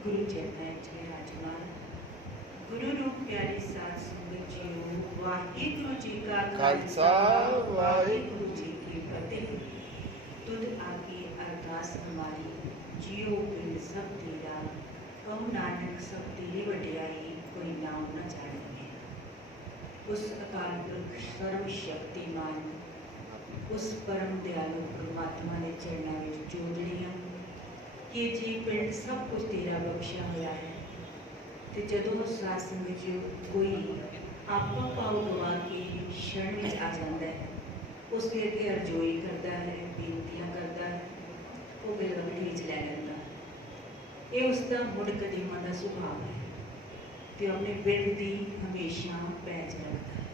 गुरु चरणों च विराजमान गुरु रूप प्यारी साध संगत जीओ, वाहिगुरु जी का खालसा वाहिगुरु जी की फतेह। तुद आगे अरदास हमारी, जियो पिंड सब तेरा, कहो नानक सब तेरी वडियाई, कोई नाम न जाने मेरा। उस अकाल पुरख सर्वशक्तिमान, उस परम दयालु परमात्मा ने चरणों में जोड़नियां कि जी पिंड सब कुछ तेरा बख्शा होया है। तो जदों साध संगत जी कोई आपा पाओ गवा के शरण में आ जाता है, उसके अगे अरजोई करता है, बेनतियां करता है, वो बिलवकड़ी च लै लैंदा। ये उसका मुड़ कदीमां दा सुभाव है। तो अपने पिंड की हमेशा पैच रखता है।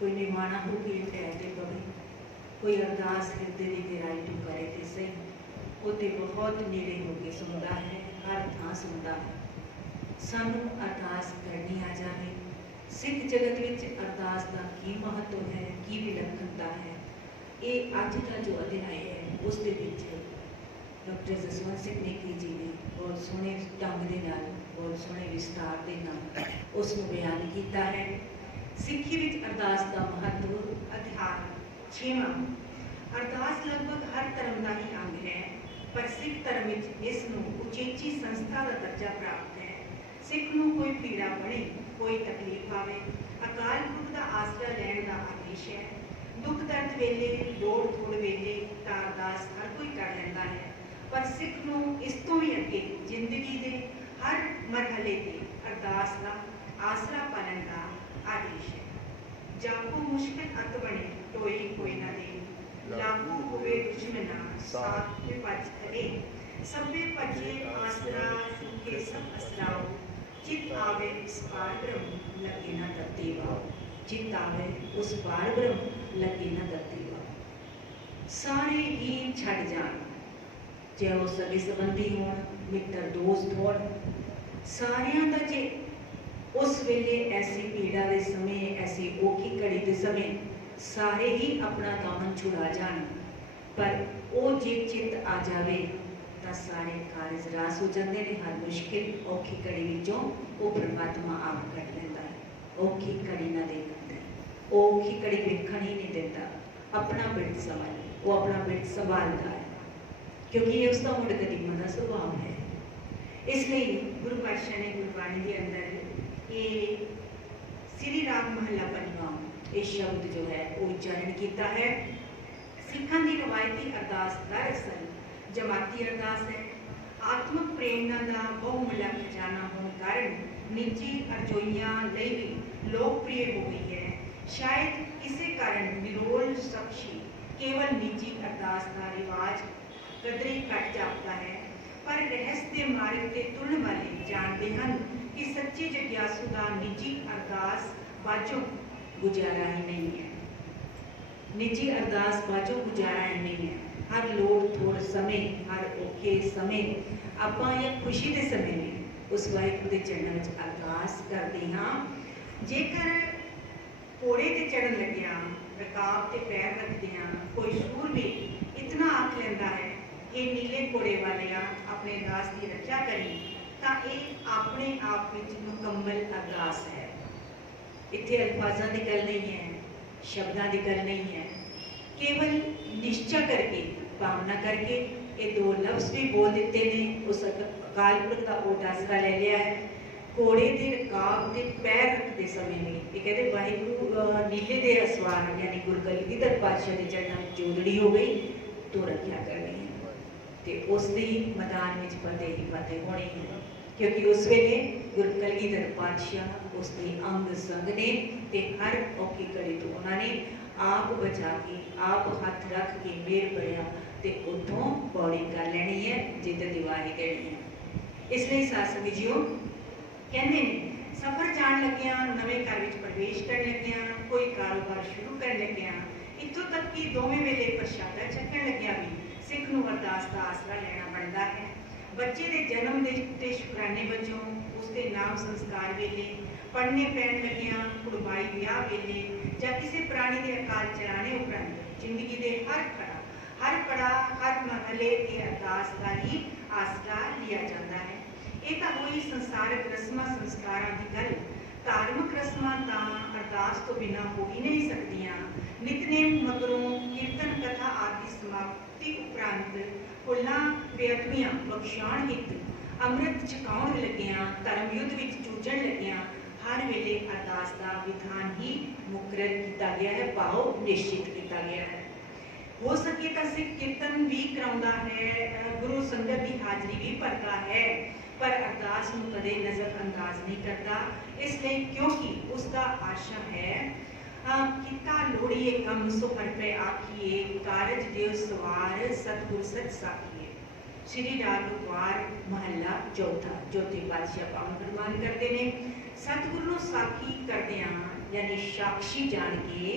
कोई निमाणा होके पैते पवे, कोई अरदास हिरदे की गहराई तो करे तो सही, उते बहुत नेड़े होके सुनता है, हर थां सुनता है। सानू अरदास करनी आ जाए। सिख जगत विच अरदास का की महत्व है, की विलक्षणता है, ये अज का जो अध्याय है उस दे विच डॉक्टर जसवंत सिंह नेगी जी ने बहुत सोहने ढंग के नाल, बहुत सोहने विस्तार के नाल उसनूं बयान किया है। सिक्खी विच अरदास का महत्व। अध्याय 6वां। अरदास लगभग हर धर्म का ही अंग है, पर सिख धर्म में इसनूं उचेची संस्था का दर्जा प्राप्त है। सिख नूं कोई पीड़ा बने, कोई तकलीफ आवे, अकाल पुरख का आसरा लैण का आदेश है। दुख दर्द वेले, लोड़ थोड़ वेले तां अरदास हर कोई कर लैंदा है, पर सिख नूं इस तों भी अगे जिंदगी के हर मरहले ते अरदास का आसरा पालन का आदेश है। जाको मुश्किल अत बने, टोई कोई ना दे, लागू होवे दुश्मना, साथ में भज करे, सबे भजे आसरा, चुके सब असराओ, चित आवे उस पार ब्रह्म, लगे ना धरती वाओ। चित आवे उस पार ब्रह्म, लगे ना धरती वाओ। सारे ही छड़ जान, चाहे वो सगे संबंधी होण, मित्र दोस्त होण, सारियां दा जे उस वेले ऐसी पीड़ा के समय, ऐसी औखी घड़ी के समय सारे ही अपना दामन छुड़ा जान, पर वो जे चित आ जाए तो सारे कारज रास हो जाते हैं। हर मुश्किल औखी घड़ी विचों वो परमात्मा आप कट लेंदा है। औखी घड़ी ना देखता, औखी घड़ी वेखण ही नहीं देता, अपना बिरत समझ, वो अपना बिरत संभालता है, क्योंकि ये उसका मुड़ कदीमां दा सुभाव है। इसलिए गुरु पातशाह ने गुरबाणी के अंदर ये श्री राग महला 5वां ये शब्द जो है वो उच्चारण किया है। सिखां की रवायती अरदास दरअसल जमाती अरदास है। आत्मक प्रेरणा का बहुमूल्य खजाना होने कारण निजी अरजोइयां लई भी लोकप्रिय हो गई है। शायद इसी कारण निरोल साक्षी केवल निजी अरदास का रिवाज कदरे घट जाता है, पर रहस्य मार्ग के तुरन वाले जानते हैं कि सच्चे जिज्ञासु का निजी अरदास बाजों गुजारा ही नहीं है। निजी अरदास बाजों गुजारा ही नहीं है। हर लोड़ थोड़ समय, हर औखे समय आपां या खुशी के समय में उस वाहिगुरू के चरणों में अरदास करते हाँ। जेकर घोड़े ते चढ़न लग्या रकाब ते पैर रखदियां कोई सूर भी इतना आख लेंदा है कि नीले घोड़े वालिया अपने दास की रक्षा करी, तां यह अपने आप में मुकम्मल अरदास है। इत्थे अल्फाजां की गल नहीं है, शब्दां की गल नहीं है, केवल निश्चय करके, भावना करके ये दो लफ्ज़ भी बोल दिते ने। उस अकाल पुरख का ओट आसरा ले लिया है। घोड़े के रकाब के पैर रखते समय में ये कहते वाहिगुरू नीले दे असवार यानी गुरु कलगीधर पातशाह के चरणों में जोदड़ी हो गई तो रक्षा करनी है, तो उसकी मैदान में फतेह ही फतेह होनी है, क्योंकि उस वेले गुरु कलगीधर पातशाह उसके अंग संग ने ते हर औखी घड़ी तो उन्होंने आप बचा के, आप हाथ रख के मेर भरिया तो उतों पौड़ी कर लेनी है, जिद दिवाही देनी है। इसलिए साध संगत जीओ कहते हैं सफर जान लग्या, नवे घर में प्रवेश कर लग्या, कोई कारोबार शुरू कर लग्या, इतों तक कि दोवें वेले प्रशादा छकन लग्या भी सिख नूं अरदास का आसरा लेना बनता है। बच्चे के जन्म के शुकराने वजों, उसके नाम संस्कार वेले, पढ़ने पैन लग्या, कुड़बाई ब्याह वेले या किसी प्राणी के अकाल चलाने उपरंत जिंदगी के हर पड़ा हर महले के अरदास का ही आसरा लिया जाता है। संसारक रस्मां संस्कारां दी गल धार्मिक रस्मां तां अरदास तो बिना हो ही नहीं सकदियां। नितनेम मगरों कीर्तन कथा आदि समाप्ति उपरंत फुल्लां बेअदबियां बख्शाण हित अमृत छकाउण लगियां धर्म युद्ध विच जूझण लगियां हर वेले अरदास का विधान ही मुकरर किया गया है, भाव निश्चित किया गया है। हो सके तो सिख कीर्तन भी कराउंदा है, गुरु संगत की हाजरी भी भरता है, पर अरदास नूं कदे नज़रअंदाज नहीं करता। इसलिए क्योंकि उसका आशा है किता लोड़िए कम सो हर पे आखिए कारज देव सवार सतगुर सच साखिए। श्री राग वार महला चौथा चौथे पातशाह पावन फरमान करते हैं सतगुरु नूं साखी करदियां यानी साक्षी जान के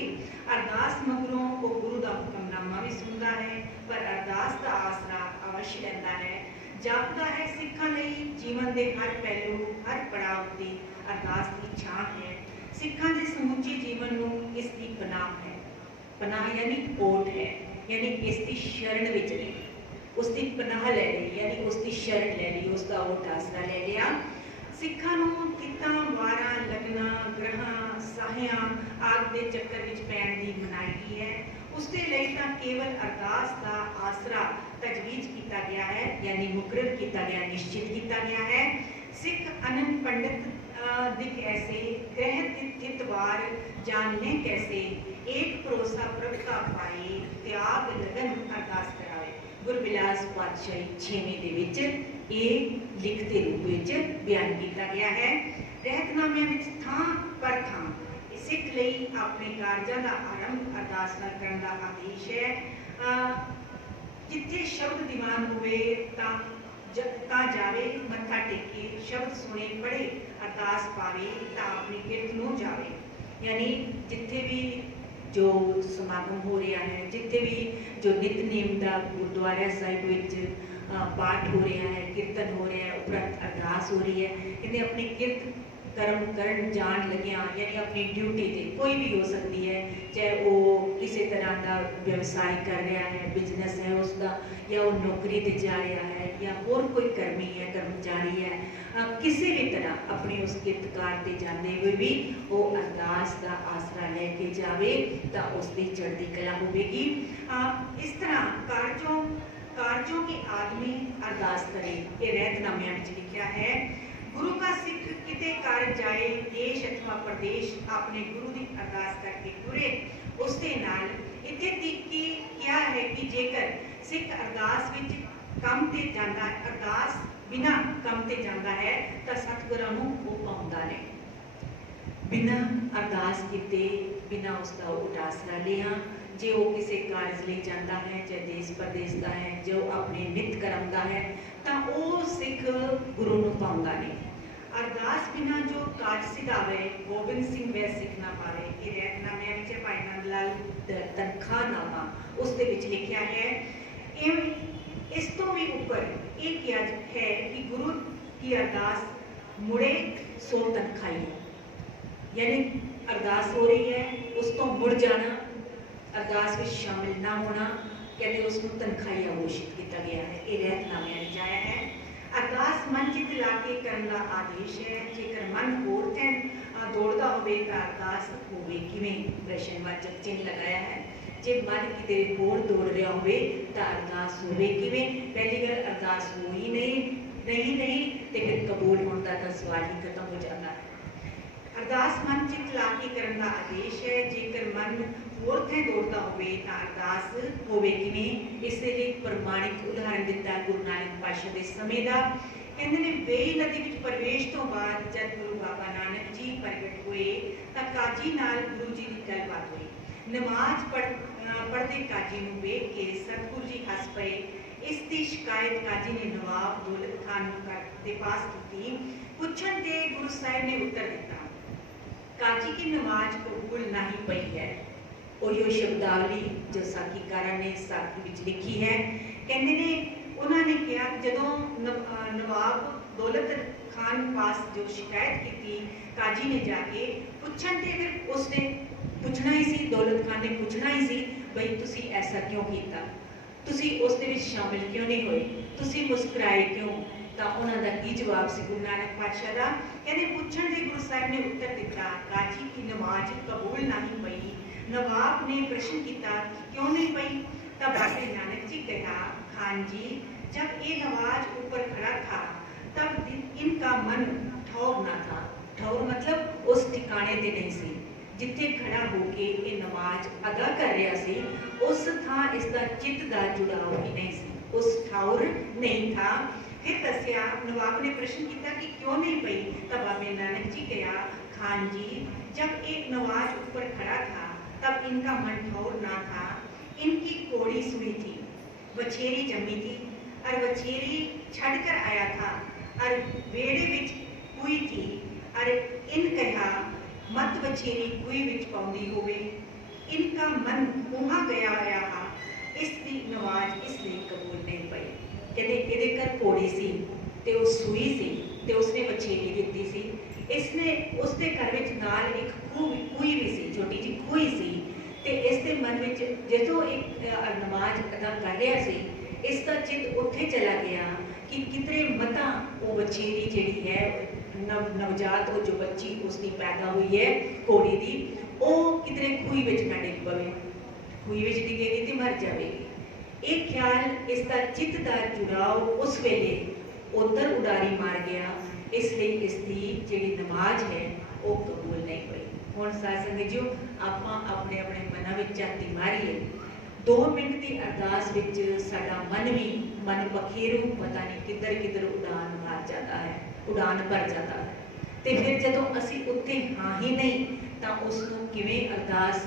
अरदास मगरों वो गुरु का हुक्मनामा भी सुनता है, पर अरदास का आसरा अवश्य लैंदा है। जापदा है सिखां लई जीवन के हर पहलू हर पड़ाव की अरदास की छां है। सिखां दे समूचे जीवन नूं इसकी पनाह है, पनाह यानी ओट है, यानी इसकी शरण विच ने उसकी पनाह ले ली, यानी उसकी शरण ले ली, उसका ओट आसरा ले लिया। सिखां नूं कितां वारां लगना ग्रहां साहियां आग दे चक्कर विच पैण दी मनाई गई है। उसके लिए तां केवल अरदास का आसरा तजवीज किया गया है, यानी मुकरर किया गया, निश्चित किया गया है। सिख अनंत पंडित दिख ऐसे ग्रह तितवार जानने कैसे एक भरोसा प्रभ का पाए त्याग लगन अरदास करावे। गुरबिलास पातशाही 6वें दे विच ਇਹ ਲਿਖते रूप ਵਿੱਚ बयान किया गया है। रहतनामिਆਂ ਵਿੱਚ ਥਾਂ पर ਥਾਂ सिख ਲਈ ਆਪਣੇ ਕਾਰਜਾਂ ਦਾ ਆਰੰਭ ਅਰਦਾਸ ਨਾਲ ਕਰਨ ਦਾ ਆਦੇਸ਼ ਹੈ। ਜਿੱਥੇ ਸ਼ਬਦ ਦੀਵਾਨ ਹੋਵੇ ਤਾਂ ਜਾਵੇ ਮੱਥਾ ਟੇਕੇ ਸ਼ਬਦ ਸੁਣੇ ਪੜੇ ਅਰਦਾਸ ਪਾਵੇ ਤਾਂ ਆਪਣੀ ਕਿਰਤ ਨੂੰ ਜਾਵੇ। यानी जिथे भी जो समागम हो रहा है, जिथे भी जो नितनेम का गुरुद्वारा साहिब विच पाठ हो रहा है, कीर्तन हो रहा है, उपरंत अरदास हो रही है, कहते अपनी किरत कर्म करन जान लगिया यानी अपनी ड्यूटी से कोई भी हो सकती है, चाहे वो किसी तरह का व्यवसाय कर रहा है, बिजनेस है उसका, या वो नौकरी ते जा रहा है, या और कोई कर्मी है कर्मचारी है, किसी भी तरह अपनी उस किरतकार ते जाते हुए भी वो अरदास का आसरा लेके जावे तो उसकी चढ़ती कला होगी। इस तरह कारजों के आदमी अरदास करे, ये रहतनामियां में लिखा है। गुरु का सिख किते कारज जाए देश अथवा प्रदेश अपने गुरु की अरदास करके तुरे उसके नाल इत्थे तक क्या है कि जेकर सिख अरदास विच कम ते जांदा अरदास बिना कम ते जांदा है तो सतगुरां नूं वो पाउंदा नहीं। बिना अरदास किते बिना उसका उटासरा लिया जे वो किसी कार्य ले जाता है, चाहे देश प्रदेश का है, जो अपने नित कर्म का है, तो वो सिख गुरु नूं पाउंदा नहीं। अरदास बिना जो कार्य सिधावे गोबिंद सिंह वै सिख ना पावे। ये रहतनामियां विच भाई नंद लाल तनखानामा उसके विच लिखिया है। इस तो भी ऊपर ये किया है कि गुरु की अरदास मुड़े सो तनखाई, यानी अरदास हो रही है उस तो मुड़ जाना, अरदास में शामिल ना होना, कहते उसको तनखाइया घोषित किया गया है। ये रहतनामियां विच आया है। अरदास मन चित ला के करन दा आदेश है। जेकर मन होर थैन दौड़दा होवे तां अरदास होवे किवें, प्रश्नवाचक चिन्ह लगाया है। जे मन किते होर दौड़ रहा होवे तां अरदास होवे किवें। पहली गल अरदास हो ही नहीं ते फिर कबूल होने का तां सवाल ही खत्म हो जाता है। अरदास मन चित ला के करन दा आदेश है। जेकर मन होर थे दौड़ता होवे तां अरदास होवे किवें। इस लई प्रमाणिक उदाहरण दिता गुरु नानक पातशाह दे समय दा। कहंदे ने वेई नदी विच प्रवेश तो बाद जब गुरु बाबा नानक जी प्रगट होए तां काजी नाल गुरु जी दी गलबात हुई। नमाज पढ़ते काजी नूं वेख के सतगुरु जी हस पए। इसकी शिकायत काजी ने नवाब दौलत खान के पास की। पुछण ते गुरु साहिब ने उत्तर दिता काजी की नमाज कबूल नहीं पई है। और शब्दावली जो साखीकारा ने साखी विच लिखी है। कहते ने उन्होंने कहा जदों नवाब दौलत खान पास जो शिकायत की काजी ने जाके पुछण ते फिर उसने पूछना ही सी, दौलत खान ने पूछना ही सी बई तुसी ऐसा क्यों किया, तुसी उस दे विच शामिल क्यों नहीं होए, तुसी मुस्कुराए क्यों। ਤਾਂ ਉਹਨਾਂ ਦਾ ਕੀ ਜਵਾਬ ਸੀ ਗੁਰੂ ਨਾਨਕ ਪਾਤਸ਼ਾਹ ਦਾ? ਕਹਿੰਦੇ ਪੁੱਛਣ ਦੇ ਗੁਰੂ ਸਾਹਿਬ ਨੇ ਉੱਤਰ ਦਿੱਤਾ, ਕਾਜੀ की नमाज कबूल नहीं पई। नवाब ने प्रश्न किया, क्यों नहीं पई? तब बाबे नानक जी कहा, खान जी, जब ये नवाज ऊपर खड़ा था तब इनका मन ठौर ना था। ठौर मतलब उस ठिकाने ते नहीं सी जिथे खड़ा होके ये नमाज अदा कर रहा सी, उस थां इसका चित्त का जुड़ाव ही नहीं सी, उस ठौर नहीं था। फिर दसिया, नवाब ने प्रश्न किया कि क्यों नहीं पई? तब बाबे नानक जी कहा, खान जी, जब एक नवाज ऊपर खड़ा था तब इनका मन ठौर ना था। इनकी कोड़ी सुई थी, वछेरी जमी थी और वछेरी छड़ कर आया था और वेड़े विच हुई थी और इन कहा, मत वछेरी कुई विच पाउंदी होवे। इनका मन उहाँ गया होया हा, इसकी नमाज इसलिए कबूल नहीं पई। कहते इहदे घर घोड़ी सी ते उस सूई सी ते उसने वछेरी दित्ती सी। इसने उसके घर विच नाल एक खूही भी सी, छोटी जी खूही सी ते इसके मन विच जदों एक नमाज अदा कर रहा सी, इसका चित्त उत्थे चला गया कि कितने मता वो वछेरी जिहड़ी है नवजात वो जो बच्ची उसकी पैदा हुई है घोड़ी की, वो कितने खूही विच ना डिग पवे, खूही विच डिगेगी तो मर जाएगी। एक ख्याल इसका चित्त का जुड़ाव उस वेले उधर उडारी मार गया, इसलिए इसकी जिहड़ी नमाज है वो कबूल नहीं पई। हुण साध संगत जीओ, आपां अपने अपने मनां विच झाती मारीए, 2 मिनट की अरदास विच साडा मन भी मन पखेरू पता नहीं किधर किधर उड़ान मार जाता है, उड़ान भर जाता है। तो फिर जदों असी उत्थे हाँ ही नहीं तो उसनूं किवें अरदास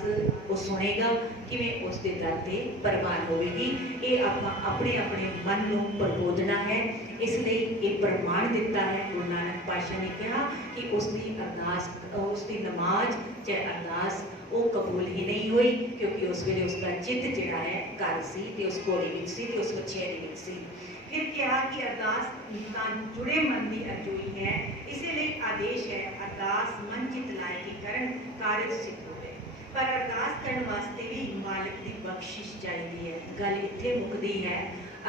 वो सुनेगा, किवें उसके दर ते परवान होवेगी। ये आपां अपने अपने मन नूं प्रबोधना है, इसलिए ये प्रमाण दिता है गुरु नानक पातशाह ने कहा कि उसकी अरदास उसकी नमाज चाहे अरदास वो कबूल ही नहीं हुई, क्योंकि उस वेले उसका चित्त जिहड़ा है घर सी ते उस घोड़ी विच सी ते उस वछेरी विच सी। फिर कहा कि अरदास जुड़े मन की अर्जोई है, इसलिए आदेश है अरदास मन चित लाए कि करण कार्य सिद्ध होवे। पर अरदास करने वास्ते भी मालिक की बख्शिश चाहिए है। गल इत्थे मुकदी है,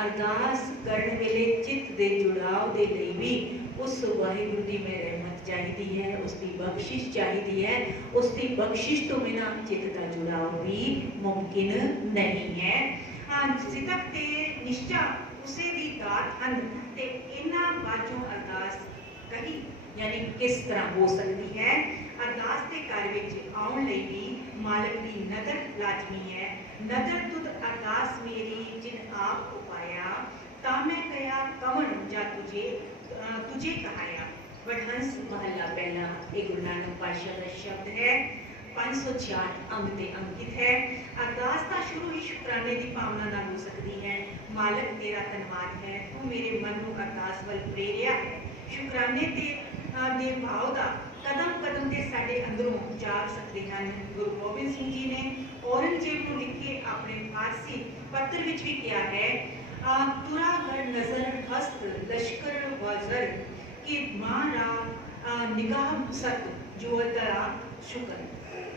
अरदास करने वेले चित्त के जुड़ाव के लिए भी उस वाहिगुरू की में रहमत चाहिए है, उसकी बख्शिश चाहिए है। उसकी बख्शिश तो बिना चित्त का जुड़ाव भी मुमकिन नहीं है। हाँ, सिदक ते निश्चा उसे दी दात हन ते इन्हां बाजों अरदास कही, यानी किस तरह हो सकती है। अरदास के कार्य विच आउण लई भी मालिक की नदर लाजमी है। नदर तुद अरदास मेरी जिन आप उपाया, ता मैं कया कवन जा तुझे तुझे कहाया। वडहंस महला पहला, ये गुरु नानक पातशाह का शब्द है, 566 अंग ते अंकित है। अरदास का शुरू ही शुकराने की भावना नाल हो सकती है। मालिक तेरा धन्यवाद है, तू मेरे मन को अरदास वल प्रेरिया है। शुकराने दे भाव का कदम कदम ते साडे अंदरों जाग सकते हैं। गुरु गोबिंद सिंह जी ने औरंगजेब को लिखे अपने फारसी पत्र विच भी किया है, तुरा गढ़ नजर हस्त लश्कर वजर कि मारा निगाह सत जो तरा शुक्र।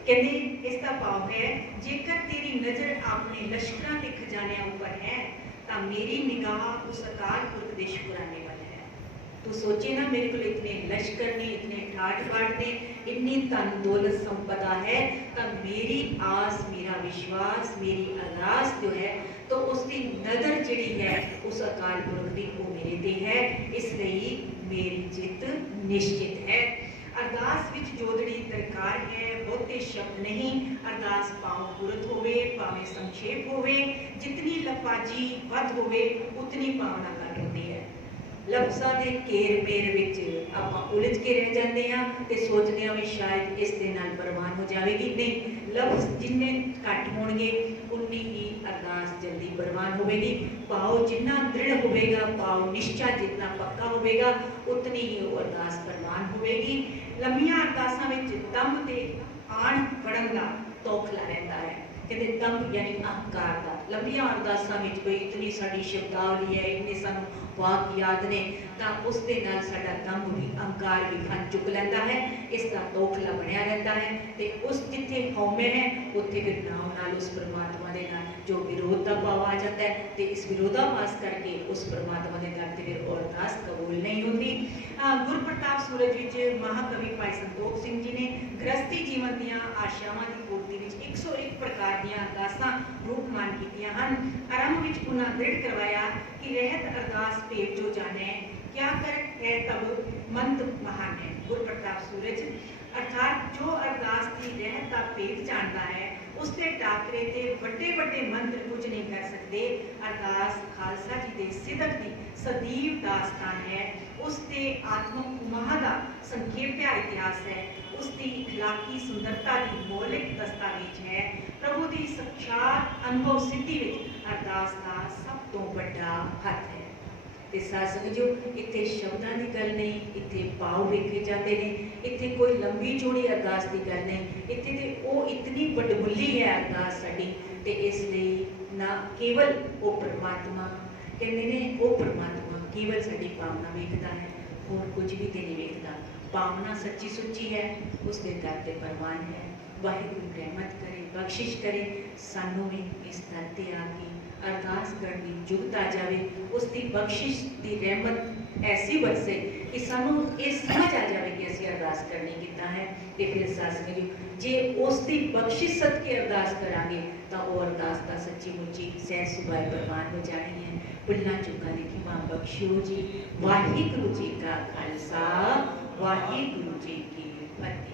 कहते इसका भाव है, जेकर तेरी नज़र अपने लश्करां के खजाने ऊपर है तो मेरी निगाह उस अकाल पुरख के शुकराने वाल है। तो सोचे ना, मेरे को इतने लश्कर ने, इतने ठाठ बाट ने, इतनी धन दौलत संपदा है, तो मेरी आस, मेरा विश्वास, मेरी अरदास जो है तो उसकी नज़र जिहड़ी है उस अकाल पुरख की वो मेरे ते है, इसलिए मेरी जित निश्चित है। अरदास विच जोदड़ी दरकार है, बहुते शब्द नहीं। अरदास पाव पूरत होवे भावें संक्षेप होवे, जितनी लफाजी वध होवे उतनी भावना घट होती है। लफ्ज़ां दे घेर मेर विच आपां उलझ के रह जाते हैं तो सोचते हैं भी शायद इस दे नाल परवान हो जाएगी। नहीं, लफ्ज़ जिन्ने घट होणगे उन्नी ही अरदास जल्दी परवान होगी। भाव जिन्ना दृढ़ होगा, भाव निश्चा जितना पक्का होगा, उतनी ही वो अरदास परवान होगी। लंबियां अरदासां विच दम ते आण बढ़न दा तौखला रहता है। कहते दंभ यानी अहंकार का लंबिया अरदासां विच कोई इतनी साड़ी शब्दावली है, इतने सानू वाक याद ने, तां उस दे नाल साडा दंभ भी अहंकार भी फन चुक लैंदा है, इसका तोखला बनिया रहता है। ते उस जिथे हौमे है उत्थे फिर नाम नाल उस परमात्मा दे नाल जो विरोध का भाव आ जाता है, तो इस विरोधाभास करके उस परमात्मा के दर ते फिर अरदास कबूल नहीं होती। गुरप्रताप सूरज विच महाकवि भाई संतोख सिंह जी ने गृहस्थी जीवन दीआं आशावां दी पूर्ति विच 101 प्रकार दीआं अरदासां रूपमान कीतियां हन। आरंभ विच उन्हां दृढ़ करवाया कि रहत अरदास भेद जो जाने, क्या कर है तब मंत महान है। गुरप्रताप सूरज अर्थात जो अरदास की रहत का भेद जानता है, उसके टाकरे ते बड़े बड़े मंत्र कुछ नहीं कर सकते। अरदास खालसा जी के सिदक की सदैव दास्तान है, उसके आत्मक उमाह का संखेप्या इतिहास है, उसकी इखलाकी सुंदरता की मौलिक दस्तावेज है। प्रभु की साक्षात अनुभव सिद्धि विच अरदास का सब तो बड़ा हथ है। ते साथ समझो इत्थे शब्दां दी गल नहीं, इत्थे भाव वेखे जाते ने, इत्थे कोई लंबी चौड़ी अरदास की गल नहीं, इत्थे ते वो इतनी बड़बुली है अरदास साडी। ते इसलिए ना केवल वो परमात्मा कहते ने, वो परमात्मा केवल साडी भावना वेखदा है, होर कुछ भी ते नहीं वेखदा। भावना सच्ची सुच्ची है, उसके दर ते परवान है। वाहिगुरू रहमत करे, बख्शिश करे, सानू भी इस दर ते आके अरदास करनी जुगत आ जाए, उसकी बख्शिश की रहमत ऐसी बरसे कि सानू ये समझ आ जाए कि असीं अरदास करनी कितना है। तो फिर सास मेरी जे उसकी बख्शिश सदके अरदास करांगे तो वो अरदास का सच्ची मुच्ची सह सुभाए प्रमाण हो जानी है। भुल्लां चुकां दी खिमा बख्शियो जी। वाहिगुरू जी का खालसा, वाहिगुरू जी की फतेह।